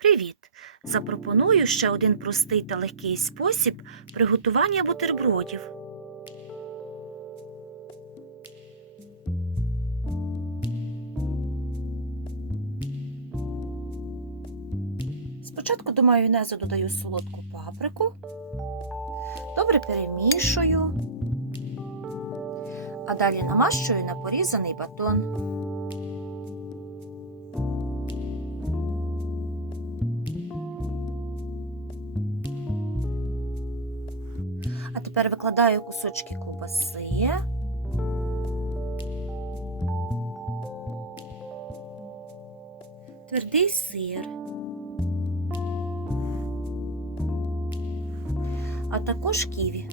Привіт! Запропоную ще один простий та легкий спосіб приготування бутербродів. Спочатку до майонезу додаю солодку паприку, добре перемішую, а далі намащую на порізаний батон. А тепер викладаю кусочки ковбаси. Твердий сир. А також ківі.